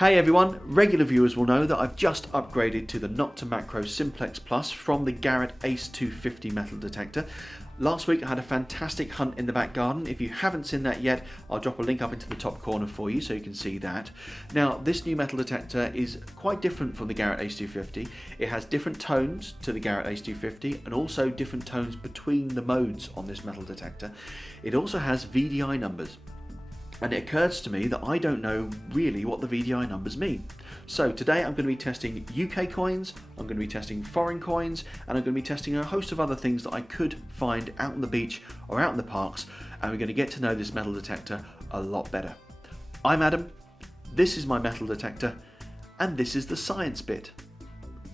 Hey everyone, regular viewers will know that I've just upgraded to the Nokta Makro Simplex Plus from the Garrett Ace 250 metal detector. Last week I had a fantastic hunt in the back garden. If you haven't seen that yet, I'll drop a link up into the top corner for you so you can see that. Now, this new metal detector is quite different from the Garrett Ace 250. It has different tones to the Garrett Ace 250 and also different tones between the modes on this metal detector. It also has VDI numbers. And it occurs to me that I don't know really what the VDI numbers mean. So today I'm going to be testing UK coins, I'm going to be testing foreign coins, and I'm going to be testing a host of other things that I could find out on the beach or out in the parks, and we're going to get to know this metal detector a lot better. I'm Adam, this is my metal detector, and this is the science bit.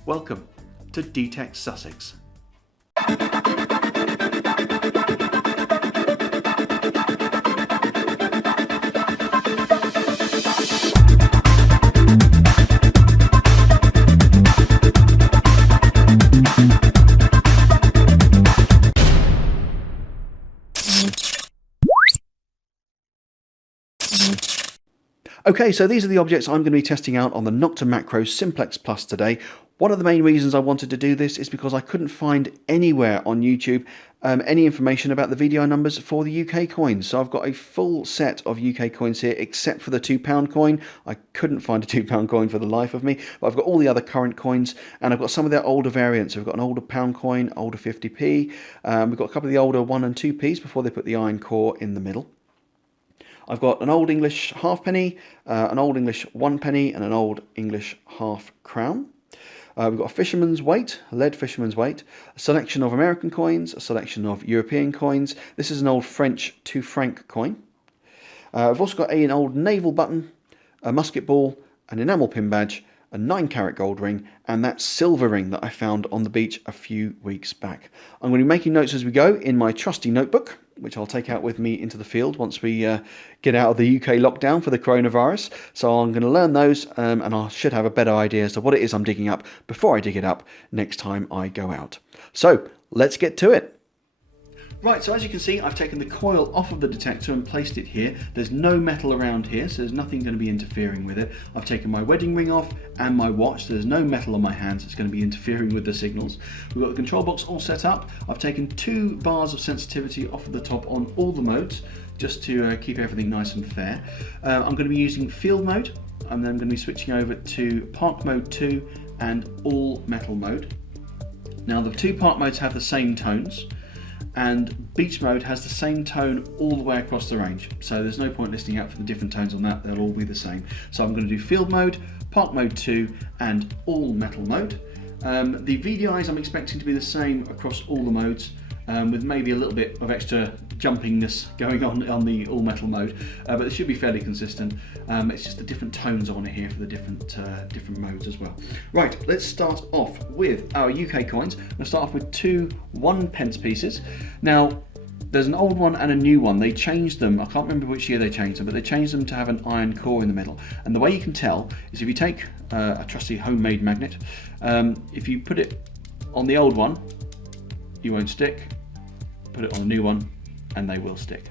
Welcome to D-TEKT Sussex. Okay, so these are the objects I'm going to be testing out on the Nokta Makro Simplex Plus today. One of the main reasons I wanted to do this is because I couldn't find anywhere on YouTube any information about the VDI numbers for the UK coins. So I've got a full set of UK coins here, except for the £2 coin. I couldn't find a £2 coin for the life of me, but I've got all the other current coins, and I've got some of their older variants. So we've got an older £1 coin, older 50p. We've got a couple of the older 1 and 2p's before they put the iron core in the middle. I've got an Old English halfpenny, an Old English 1p, and an Old English half crown. We've got a fisherman's weight, a lead fisherman's weight, a selection of American coins, a selection of European coins. This is an old French 2 franc coin. I've also got an old naval button, a musket ball, an enamel pin badge, a 9-carat gold ring, and that silver ring that I found on the beach a few weeks back. I'm going to be making notes as we go in my trusty notebook, which I'll take out with me into the field once we get out of the UK lockdown for the coronavirus. So I'm going to learn those and I should have a better idea as to what it is I'm digging up before I dig it up next time I go out. So let's get to it. Right, so as you can see, I've taken the coil off of the detector and placed it here. There's no metal around here, so there's nothing going to be interfering with it. I've taken my wedding ring off and my watch, so there's no metal on my hands that's going to be interfering with the signals. We've got the control box all set up. I've taken 2 bars of sensitivity off of the top on all the modes, just to keep everything nice and fair. I'm going to be using field mode, and then I'm going to be switching over to park mode 2 and all metal mode. Now the 2 park modes have the same tones, and beach mode has the same tone all the way across the range, so there's no point listening out for the different tones on that. They'll all be the same. So I'm going to do field mode, park mode 2 and all metal mode. The VDIs I'm expecting to be the same across all the modes, with maybe a little bit of extra jumpingness going on the all metal mode, but it should be fairly consistent. It's just the different tones I want to hear for the different modes as well. Right, let's start off with our UK coins. I'm going to start off with 2 1p pieces. Now, there's an old one and a new one. They changed them. I can't remember which year they changed them, but they changed them to have an iron core in the middle. And the way you can tell is if you take a trusty homemade magnet, if you put it on the old one, you won't stick. Put it on the new one, and they will stick.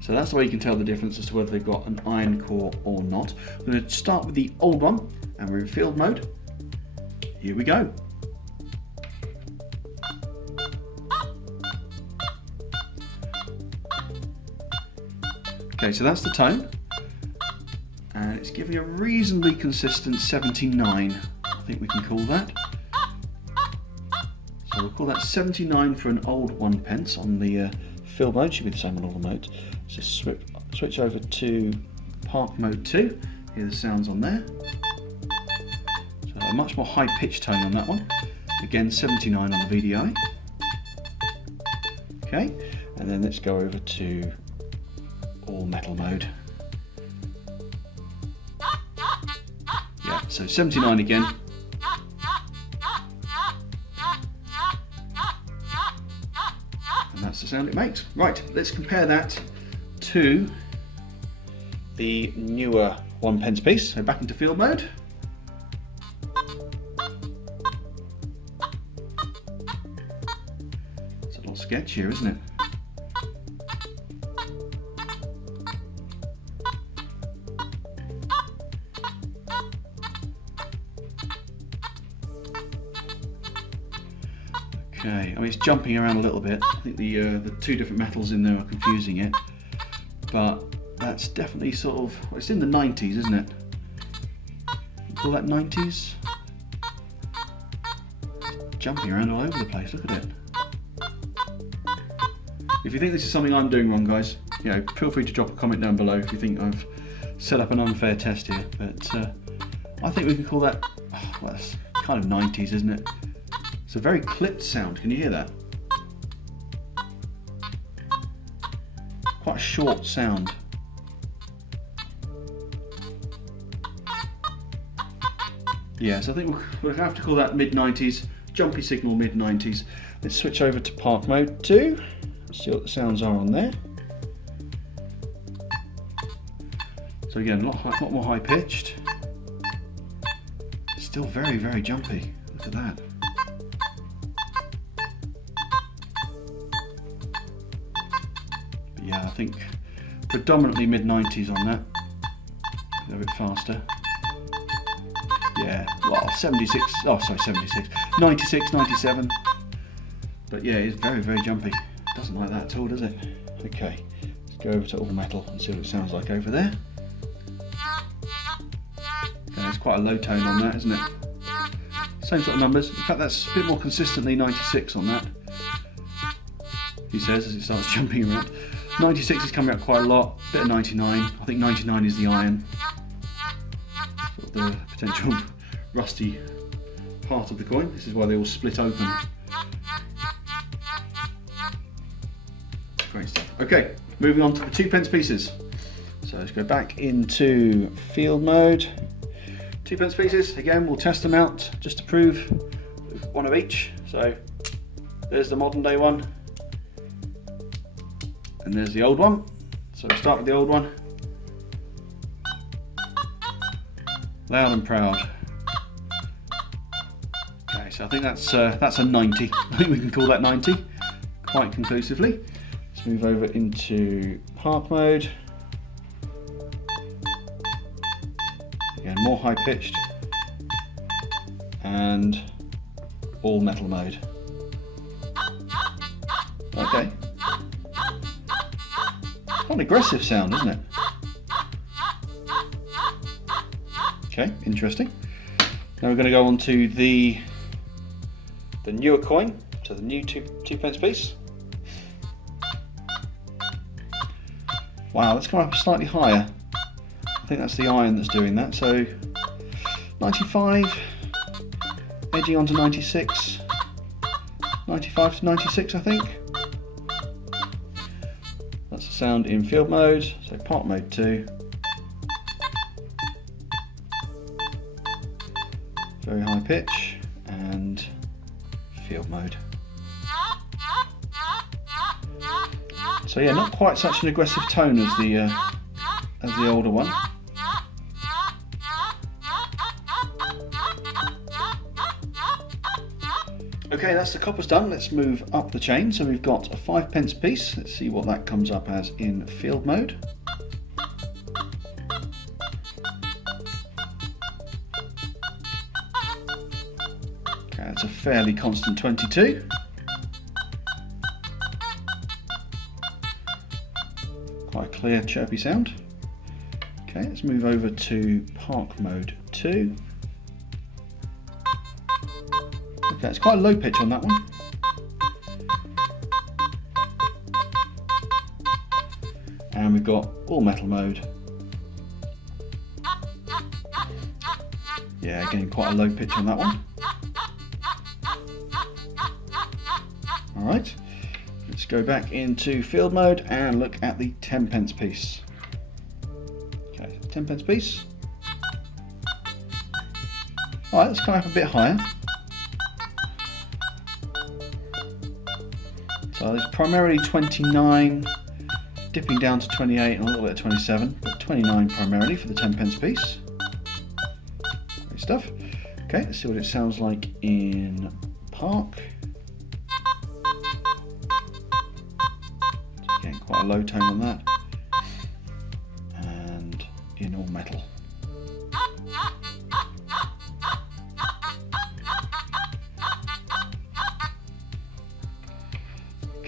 So that's the way you can tell the difference as to whether they've got an iron core or not. I'm going to start with the old one, and we're in field mode. Here we go. Okay, so that's the tone, and it's giving a reasonably consistent 79, I think we can call that. So we'll call that 79 for an old 1p on the field mode. Should be the same on all the modes. Just switch over to park mode 2. Hear the sounds on there. So a much more high pitched tone on that one. Again, 79 on the VDI. Okay, and then let's go over to all metal mode. Yeah, so 79 again. That's the sound it makes. Right, let's compare that to the newer 1p piece. So back into field mode. It's a little sketchier, isn't it? Okay, I mean it's jumping around a little bit. I think the two different metals in there are confusing it, but that's definitely sort of, well, it's in the 90s, isn't it? You call that 90s? It's jumping around all over the place, look at it. If you think this is something I'm doing wrong, guys, you know, feel free to drop a comment down below if you think I've set up an unfair test here, but I think we can call that, well, that's kind of 90s, isn't it? It's a very clipped sound, can you hear that? Quite a short sound. Yeah, so I think we'll have to call that mid-90s, jumpy signal mid-90s. Let's switch over to park mode 2. Let's see what the sounds are on there. So again, a lot more high-pitched. Still very, very jumpy. Look at that. But yeah, I think predominantly mid-90s on that. A bit faster. Yeah, well, 76, oh sorry, 76, 96, 97. But yeah, it's very, very jumpy. Doesn't like that at all, does it? Okay, let's go over to all metal and see what it sounds like over there. Okay, there's quite a low tone on that, isn't it? Same sort of numbers. In fact, that's a bit more consistently 96 on that. He says as it starts jumping around. 96 is coming up quite a lot. Bit of 99. I think 99 is the iron. Sort of the potential rusty part of the coin. This is why they all split open. Great stuff. Okay, moving on to the 2p pieces. So let's go back into field mode. 2p pieces, again, we'll test them out just to prove one of each. So there's the modern day one, and there's the old one. So we'll start with the old one. Loud and proud. Okay, so I think that's a 90. I think we can call that 90 quite conclusively. Let's move over into park mode. Again, more high pitched, and all metal mode. Okay. Quite an aggressive sound, isn't it? Okay, interesting. Now we're going to go on to the newer coin, so the new 2p piece. Wow, let's come up slightly higher. I think that's the iron that's doing that. So 95, edging on to 96, 95 to 96, I think. That's the sound in field mode, so park mode 2. Very high pitch, and field mode. So yeah, not quite such an aggressive tone as the older one. Okay, that's the coppers done. Let's move up the chain. So we've got a 5p piece. Let's see what that comes up as in field mode. Okay, that's a fairly constant 22. Quite a clear, chirpy sound. Okay, let's move over to park mode 2. Okay, it's quite a low pitch on that one. And we've got all metal mode. Yeah, again, quite a low pitch on that one. Alright, let's go back into field mode and look at the 10p piece. Okay, 10p piece. Alright, let's come up a bit higher. So it's primarily 29, dipping down to 28 and a little bit of 27, but 29 primarily for the 10p piece. Great stuff. Okay, let's see what it sounds like in park. Again, quite a low tone on that. And in all metal.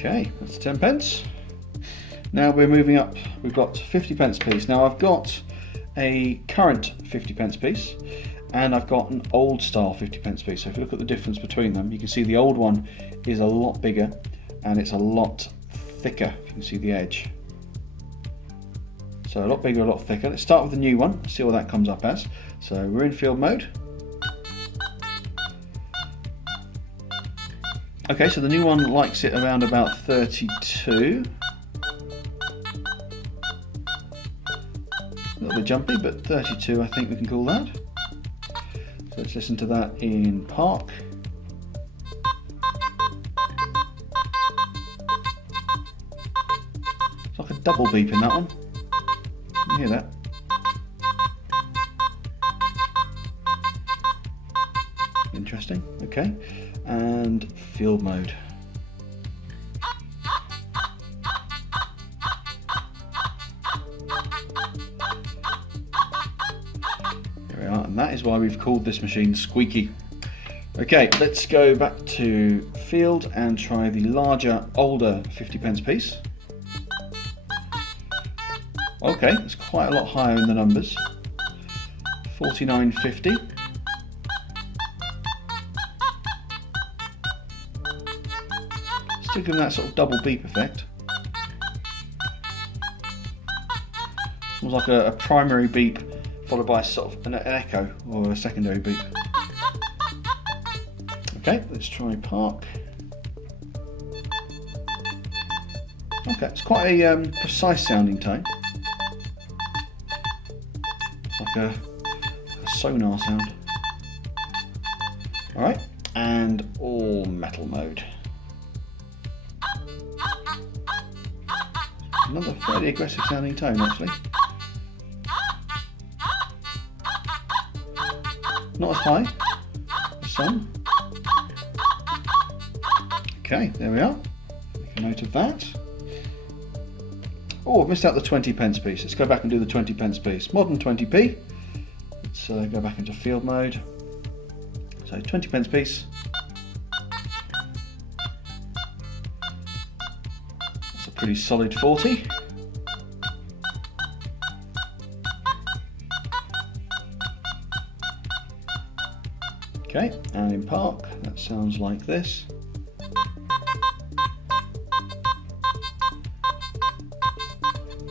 Okay, that's 10 pence. Now we're moving up, we've got 50 pence piece. Now I've got a current 50 pence piece and I've got an old style 50 pence piece. So if you look at the difference between them, you can see the old one is a lot bigger and it's a lot thicker. You can see the edge. So a lot bigger, a lot thicker. Let's start with the new one, see what that comes up as. So we're in field mode. Okay, so the new one likes it around about 32. A little bit jumpy, but 32 I think we can call that. So let's listen to that in park. It's like a double beep in that one. You hear that? Interesting, okay. And field mode. There we are, and that is why we've called this machine Squeaky. Okay, let's go back to field and try the larger, older 50 pence piece. Okay, it's quite a lot higher in the numbers. 49.50. Still giving that sort of double beep effect. It's almost like a primary beep followed by sort of an echo or a secondary beep. Okay, let's try park. Okay, it's quite a precise sounding tone. It's like a sonar sound. Alright, and all metal mode. Another fairly aggressive sounding tone actually. Not as high as some. Okay, there we are. Make a note of that. Oh, I've missed out the 20 pence piece. Let's go back and do the 20 pence piece. Modern 20p. Let's go back into field mode. So 20 pence piece. That's a pretty solid 40. Okay, and in park, that sounds like this.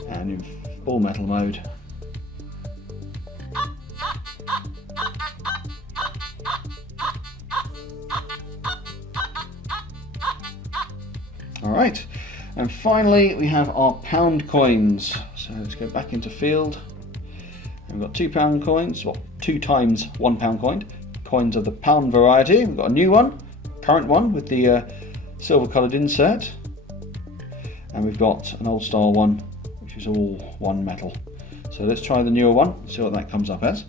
And in all metal mode. Alright, and finally we have our pound coins. So let's go back into field. And we've got £2 coins, well, 2 times £1 coin. Coins of the pound variety. We've got a new one, current one with the silver coloured insert. And we've got an old style one, which is all one metal. So let's try the newer one, see what that comes up as.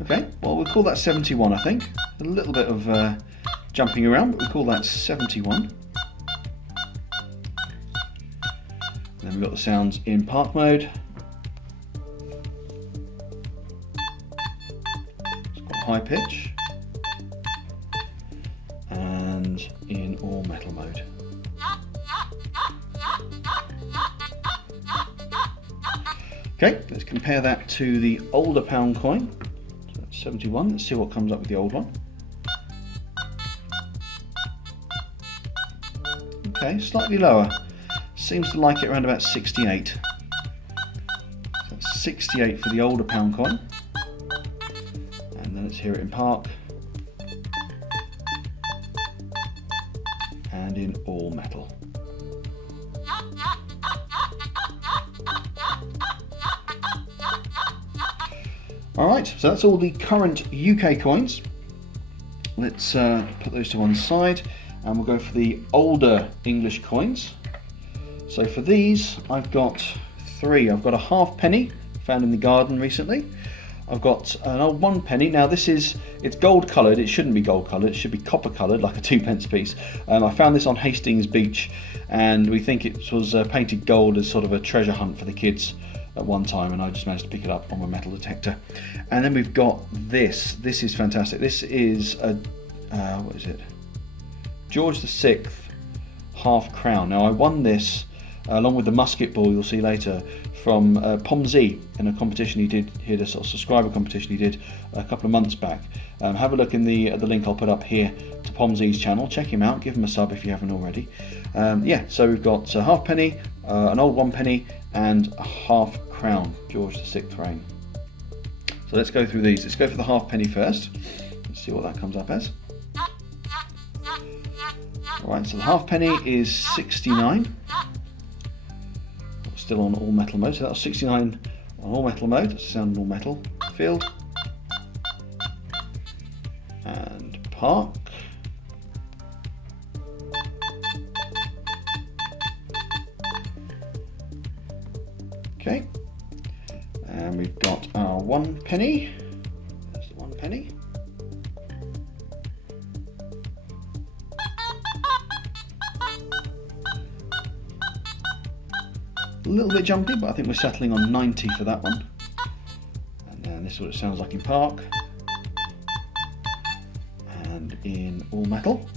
Okay, well we'll call that 71 I think. A little bit of jumping around, but we'll call that 71. Then we've got the sounds in park mode. It's quite high pitch. And in all metal mode. Okay, let's compare that to the older pound coin. So that's 71. Let's see what comes up with the old one. Okay, slightly lower. Seems to like it around about 68. So that's 68 for the older pound coin. And then let's hear it in park. And in all metal. Alright, so that's all the current UK coins. Let's put those to one side and we'll go for the older English coins. So for these, I've got 3. I've got a halfpenny found in the garden recently. I've got an old 1 penny. Now it's gold coloured. It shouldn't be gold coloured. It should be copper coloured, like a 2 pence piece. I found this on Hastings Beach, and we think it was painted gold as sort of a treasure hunt for the kids. at one time, and I just managed to pick it up on my metal detector. And then we've got this. This is fantastic. This is a what is it? George VI half crown. Now I won this along with the musket ball, you'll see later, from Pomz in a competition he did. He had a sort of subscriber competition he did a couple of months back. Have a look in the link I'll put up here to Pomz's channel. Check him out, give him a sub if you haven't already. Yeah, so we've got a half penny, an old 1 penny, and a half crown, George VI reign. So let's go through these. Let's go for the half penny first. Let's see what that comes up as. Alright, so the half penny is 69. Still on all metal mode, so that was 69 on all metal mode. That's sound all metal. Field. And park. Okay. And we've got our 1 penny. There's the 1 penny. A little bit jumpy, but I think we're settling on 90 for that one. And then this is what it sounds like in park. And in all metal.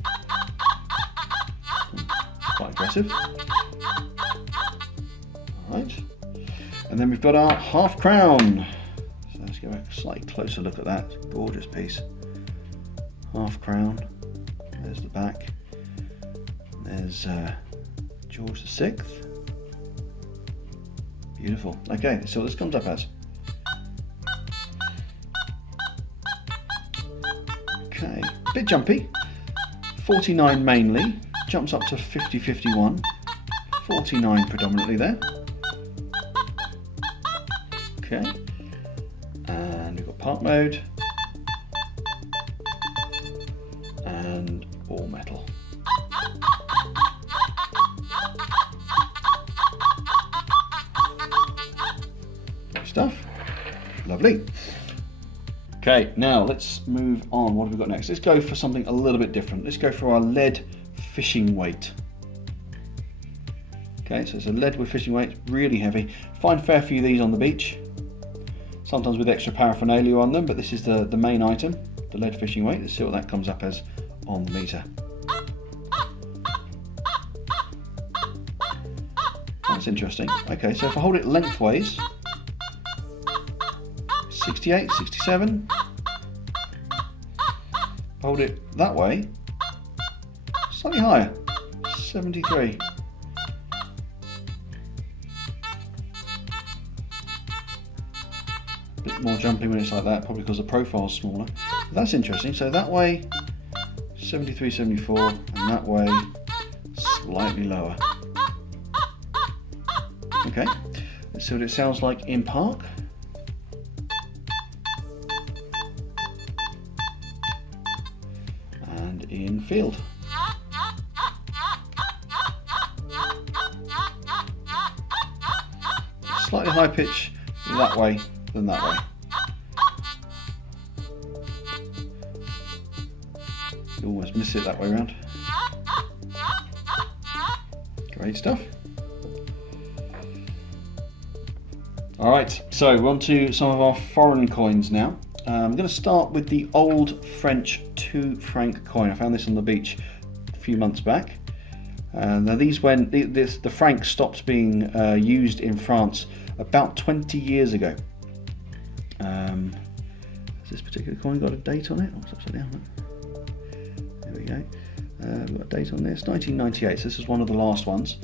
Quite aggressive. Alright. And then we've got our half crown. So let's give a slightly closer look at that. Gorgeous piece. Half crown. There's the back. There's George VI. Beautiful. Okay, so this comes up as. Okay, a bit jumpy. 49 mainly, jumps up to 50, 51. 49 predominantly there. Okay, and we've got park mode and all metal. Stuff. Lovely. Okay, now let's move on. What have we got next? Let's go for something a little bit different. Let's go for our lead fishing weight. Okay, so it's a lead with fishing weight, really heavy. Find a fair few of these on the beach, sometimes with extra paraphernalia on them, but this is the main item, the lead fishing weight. Let's see what that comes up as on the meter. That's interesting. Okay, so if I hold it lengthways, 68, 67. Hold it that way, slightly higher, 73. Bit more jumpy when it's like that, probably because the profile's smaller. But that's interesting. So that way, 73, 74, and that way, slightly lower. Okay, let's see what it sounds like in park. In field. Slightly higher pitch that way than that way. You almost miss it that way around. Great stuff. Alright, so we're on to some of our foreign coins now. I'm going to start with the old French 2 franc coin. I found this on the beach a few months back. Now these the franc stopped being used in France about 20 years ago. Has this particular coin got a date on it? Oh, it's upside down. There we go. We've got a date on this, 1998. So this is one of the last ones.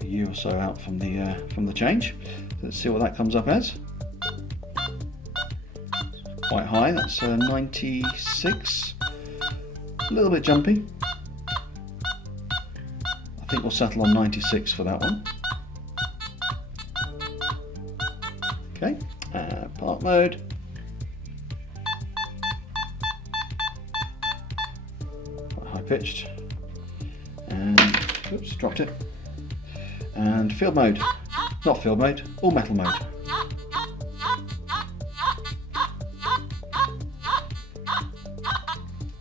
A year or so out from the change. So let's see what that comes up as. Quite high, that's 96, a little bit jumpy. I think we'll settle on 96 for that one. Okay, park mode. Quite high pitched. And, oops, dropped it. And field mode, not field mode, all metal mode.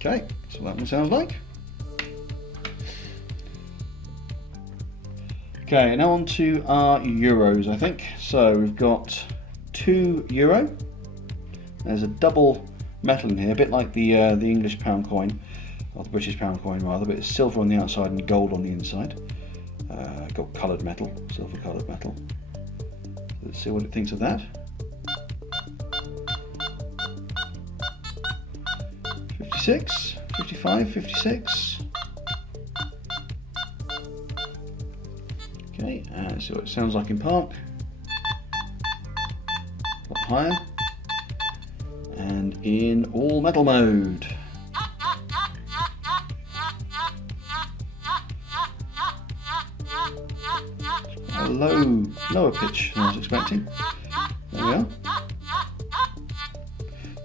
Okay, so that one sounds like. Okay, now on to our euros, I think. So we've got €2. There's a double metal in here, a bit like the English pound coin, or the British pound coin rather, but it's silver on the outside and gold on the inside. Got coloured metal, silver coloured metal. Let's see what it thinks of that. 56, 55, 56. Okay, see what it sounds like in park. A lot higher. And in all metal mode. A lower pitch than I was expecting. There we are.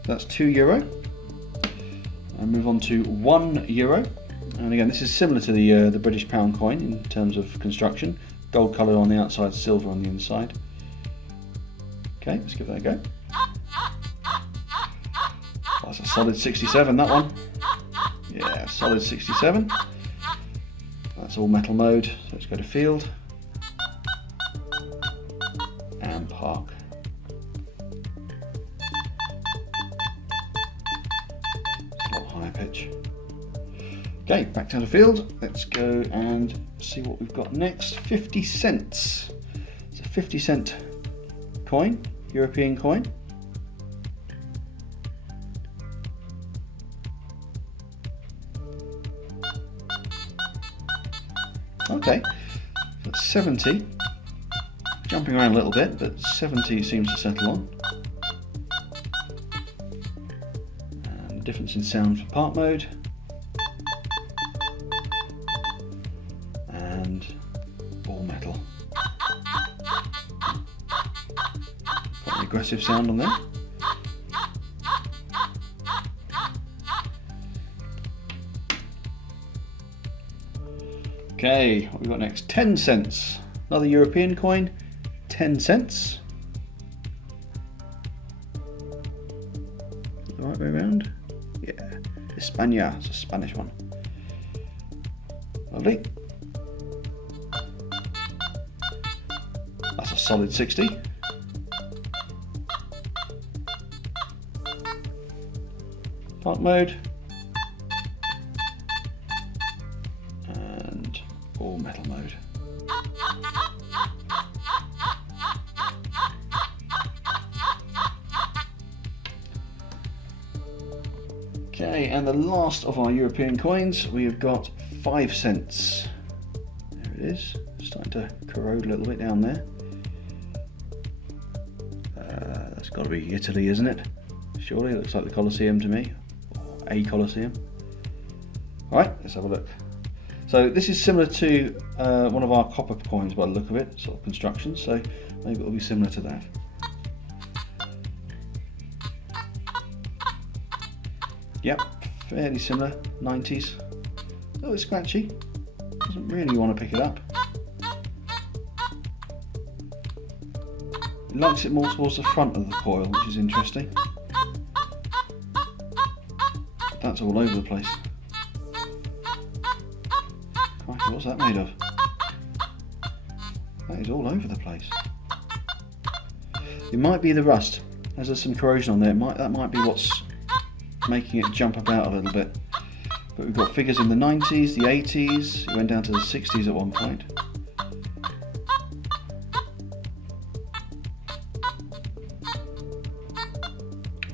That's €2. And move on to €1. And again, this is similar to the British pound coin in terms of construction. Gold colour on the outside, silver on the inside. Okay, let's give that a go. That's a solid 67, that one. Yeah, solid 67. That's all metal mode, so let's go to field. And park. A lot higher pitch. Okay, back down to field. Let's go and see what we've got next. 50 cents. It's a 50-cent coin, European coin. Okay, that's 70. Jumping around a little bit, but 70 seems to settle on. And difference in sound for part mode. And all metal. Quite an aggressive sound on there. Okay, what have we got next? 10 cents. Another European coin, 10 cents. Is it the right way around? Yeah, España, it's a Spanish one. Lovely. That's a solid 60. Park mode. And all metal mode. Okay, and the last of our European coins, we have got 5 cents. There it is, starting to corrode a little bit down there. That's got to be Italy, isn't it? Surely, it looks like the Colosseum to me, or a Colosseum. Alright, let's have a look. So this is similar to one of our copper coins by the look of it, sort of construction, so maybe it'll be similar to that. Yep, fairly similar, 90s. A little bit scratchy, doesn't really want to pick it up. It likes it more towards the front of the coil, which is interesting. That's all over the place. Crikey, what's that made of? That is all over the place. It might be the rust, as there's some corrosion on there. That might be what's making it jump about a little bit. But we've got figures in the 90s, the 80s, it went down to the 60s at one point.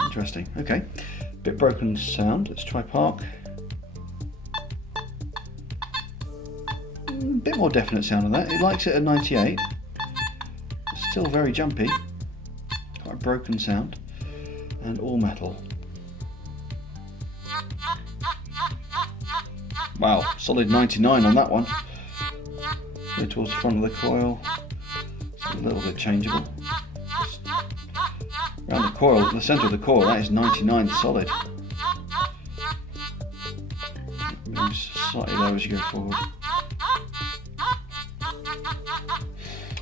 Interesting, okay. Bit broken sound, let's try park. Bit more definite sound on that, it likes it at 98. Still very jumpy, quite a broken sound, and all metal. Wow, solid 99 on that one. Go towards the front of the coil, it's a little bit changeable. Around the coil, the centre of the coil, that is 99 solid. It moves slightly low as you go forward.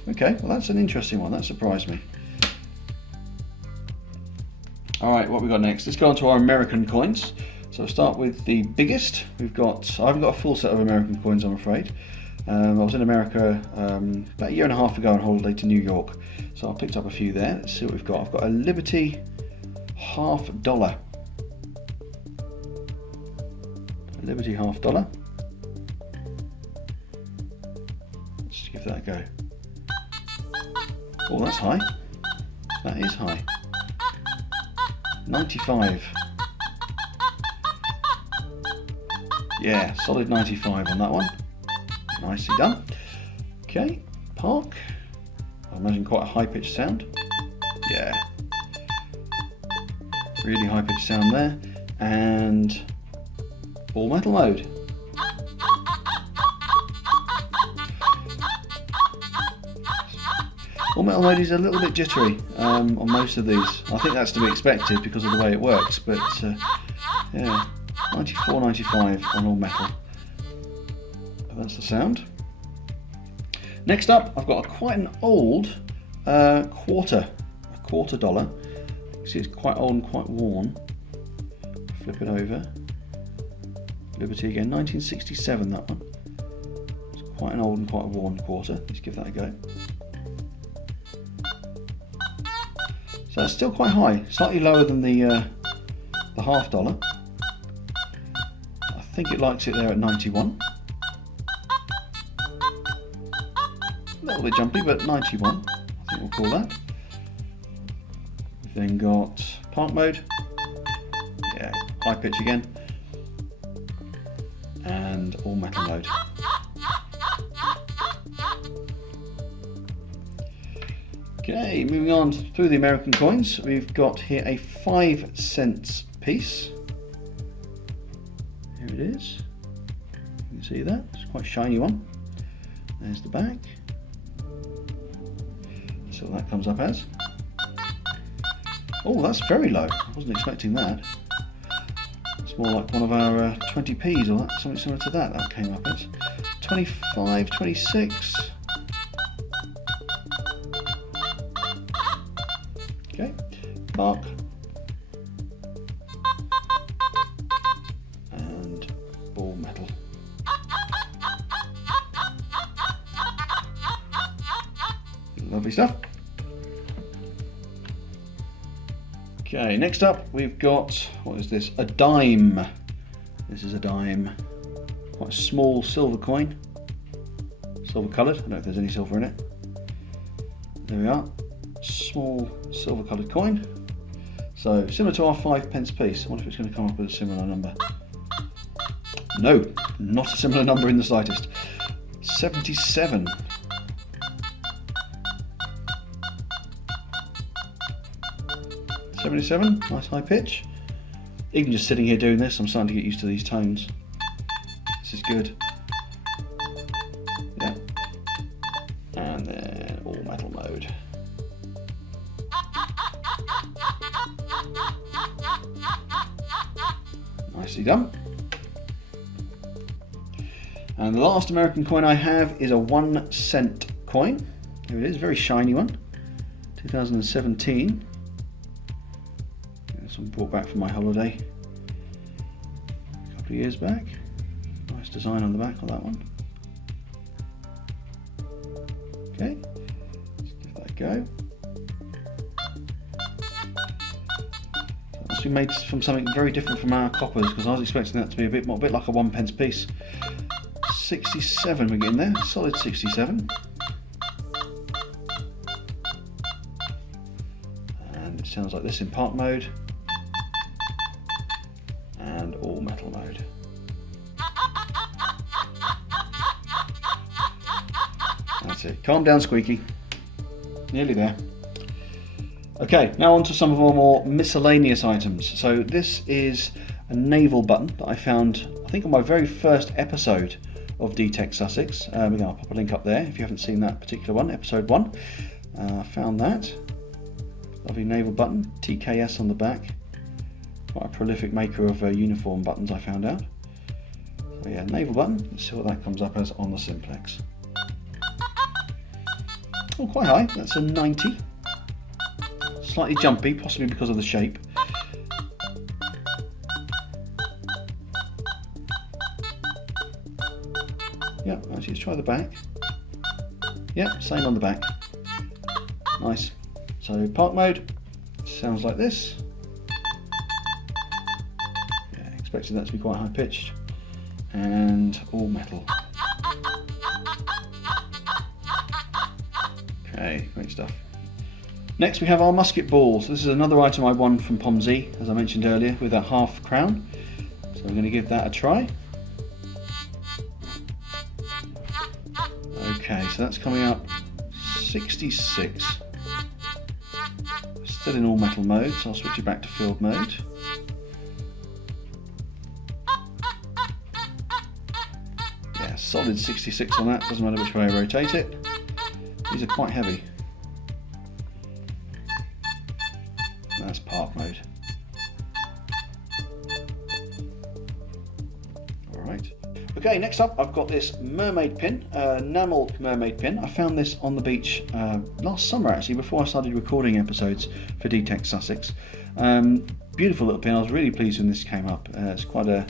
Okay, well that's an interesting one, that surprised me. Alright, what have we got next? Let's go on to our American coins. So I'll start with the biggest. I haven't got a full set of American coins, I'm afraid. I was in America about a year and a half ago on holiday to New York, so I picked up a few there. Let's see what we've got. I've got a Liberty $half. Liberty $half. Let's give that a go. Oh, that's high. That is high. 95. Yeah, solid 95 on that one. Nicely done. Okay, park. I imagine quite a high-pitched sound. Yeah. Really high-pitched sound there. And all metal mode. All metal mode is a little bit jittery on most of these. I think that's to be expected because of the way it works, but yeah, 94, 95 on all metal. That's the sound. Next up, I've got quite an old quarter dollar. You can see it's quite old and quite worn. Flip it over. Liberty again, 1967 that one. It's quite an old and quite a worn quarter. Let's give that a go. So it's still quite high, slightly lower than the $half. I think it likes it there at 91. A little bit jumpy, but 91, I think we'll call that. We've then got park mode. Yeah, high pitch again. And all metal mode. Okay, moving on through the American coins, we've got here a 5-cent piece. Here it is. You can see that, it's quite a shiny one. There's the back. So that comes up as. Oh, that's very low. I wasn't expecting that. It's more like one of our 20p's or something similar to that. That came up as 25, 26. Okay, park. And all metal. Lovely stuff. Okay, next up we've got, what is this? A dime. This is a dime. Quite a small silver coin. Silver coloured. I don't know if there's any silver in it. There we are. Small silver coloured coin. So similar to our 5-pence piece. I wonder if it's going to come up with a similar number. No, not a similar number in the slightest. 77. Nice high pitch. Even just sitting here doing this, I'm starting to get used to these tones. This is good. Yeah. And then all metal mode. Nicely done. And the last American coin I have is a 1-cent coin. Here it is, very shiny one. 2017. This one brought back from my holiday a couple of years back. Nice design on the back of that one. Okay, let's give that a go. That must be made from something very different from our coppers, because I was expecting that to be a bit like a 1-pence piece. 67 we're getting there, solid 67. And it sounds like this in park mode. And all metal mode. That's it. Calm down, Squeaky. Nearly there. Okay, now on to some of our more miscellaneous items. So this is a navel button that I found, I think, on my very first episode of D-TEKT Sussex. I'll pop a link up there if you haven't seen that particular one, episode 1. I found that. Lovely navel button, TKS on the back. Quite a prolific maker of uniform buttons, I found out. So yeah, navel button. Let's see what that comes up as on the Simplex. Oh, quite high. That's a 90. Slightly jumpy, possibly because of the shape. Yeah, actually let's try the back. Yeah, same on the back. Nice. So park mode sounds like this. Yeah, expected that to be quite high pitched. And all metal. Okay, great stuff. Next we have our musket balls. This is another item I won from POMZ, as I mentioned earlier, with a half crown. So I'm going to give that a try. Okay, so that's coming up 66. Still in all metal mode, so I'll switch it back to field mode. Yeah, solid 66 on that, doesn't matter which way I rotate it. These are quite heavy. That's park mode. Alright. Okay, next up I've got this mermaid pin, enamel mermaid pin. I found this on the beach last summer actually, before I started recording episodes for D-TEKT Sussex. Beautiful little pin, I was really pleased when this came up. It's quite got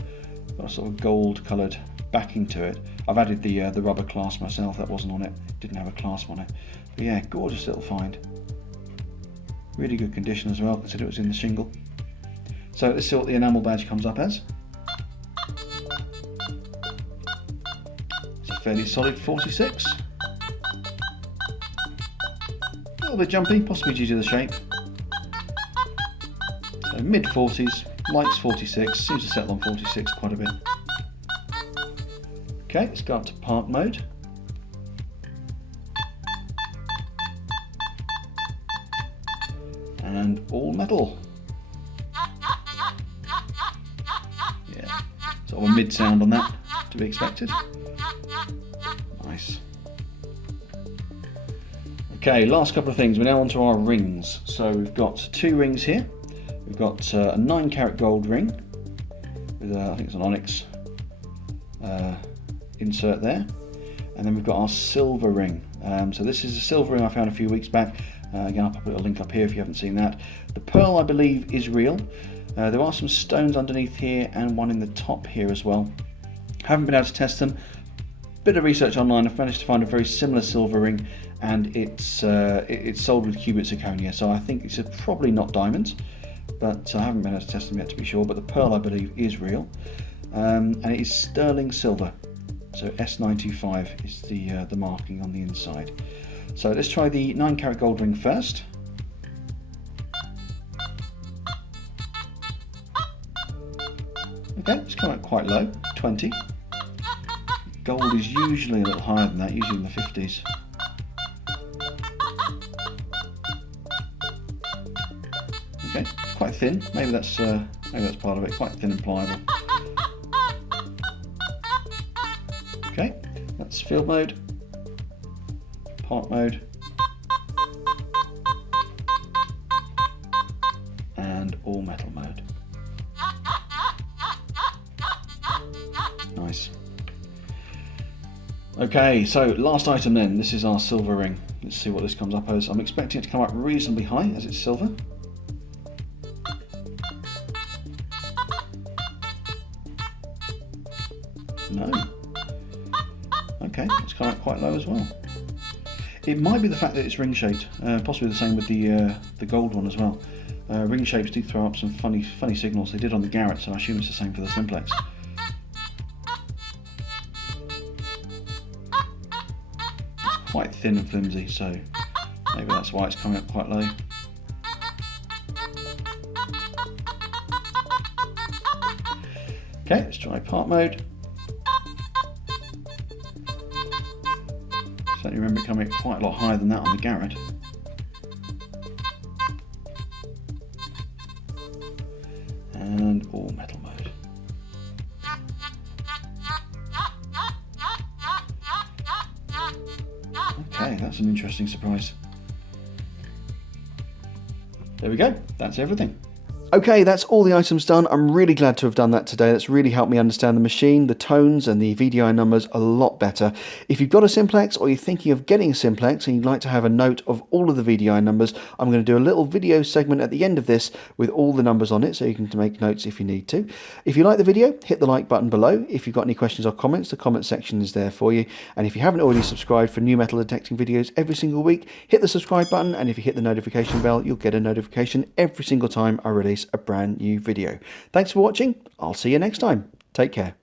a sort of gold coloured backing to it. I've added the rubber clasp myself, that wasn't on it, didn't have a clasp on it. But yeah, gorgeous little find. Really good condition as well, considering it was in the shingle. So let's see what the enamel badge comes up as. It's a fairly solid 46. A little bit jumpy, possibly due to the shape. So mid 40s, likes 46, seems to settle on 46 quite a bit. Okay, let's go up to park mode. And all metal. Yeah, sort of a mid sound on that, to be expected. Nice. Okay, last couple of things. We're now onto our rings. So we've got two rings here. We've got a 9-carat gold ring with I think it's an onyx insert there, and then we've got our silver ring. So this is a silver ring I found a few weeks back. Again, I'll put a link up here if you haven't seen that. The pearl, I believe, is real. There are some stones underneath here and one in the top here as well. Haven't been able to test them. Bit of research online, I've managed to find a very similar silver ring, and it's sold with cubic zirconia, so I think it's probably not diamonds, but I haven't been able to test them yet to be sure. But the pearl, I believe, is real, and it is sterling silver. So S925 is the marking on the inside. So let's try the 9-carat gold ring first. Okay, it's come out quite low, 20. Gold is usually a little higher than that, usually in the 50s. Okay, quite thin. Maybe that's part of it. Quite thin and pliable. Okay, that's field mode. Park mode, and all metal mode. Nice. Okay, so last item then, this is our silver ring. Let's see what this comes up as. I'm expecting it to come up reasonably high as it's silver. No. Okay, it's come up quite low as well. It might be the fact that it's ring shaped, possibly the same with the gold one as well. Ring shapes do throw up some funny signals. They did on the Garrett, so I assume it's the same for the Simplex. It's quite thin and flimsy, so maybe that's why it's coming up quite low. Okay, let's try part mode. Certainly remember it coming quite a lot higher than that on the Garrett. And all metal mode. Okay, that's an interesting surprise. There we go, that's everything. Okay, that's all the items done. I'm really glad to have done that today. That's really helped me understand the machine, the tones and the VDI numbers a lot better. If you've got a simplex or you're thinking of getting a simplex and you'd like to have a note of all of the VDI numbers, I'm going to do a little video segment at the end of this with all the numbers on it so you can make notes if you need to. If you like the video, hit the like button below. If you've got any questions or comments, the comment section is there for you. And if you haven't already subscribed for new metal detecting videos every single week, hit the subscribe button, and if you hit the notification bell, you'll get a notification every single time I release a brand new video. Thanks for watching. I'll see you next time. Take care.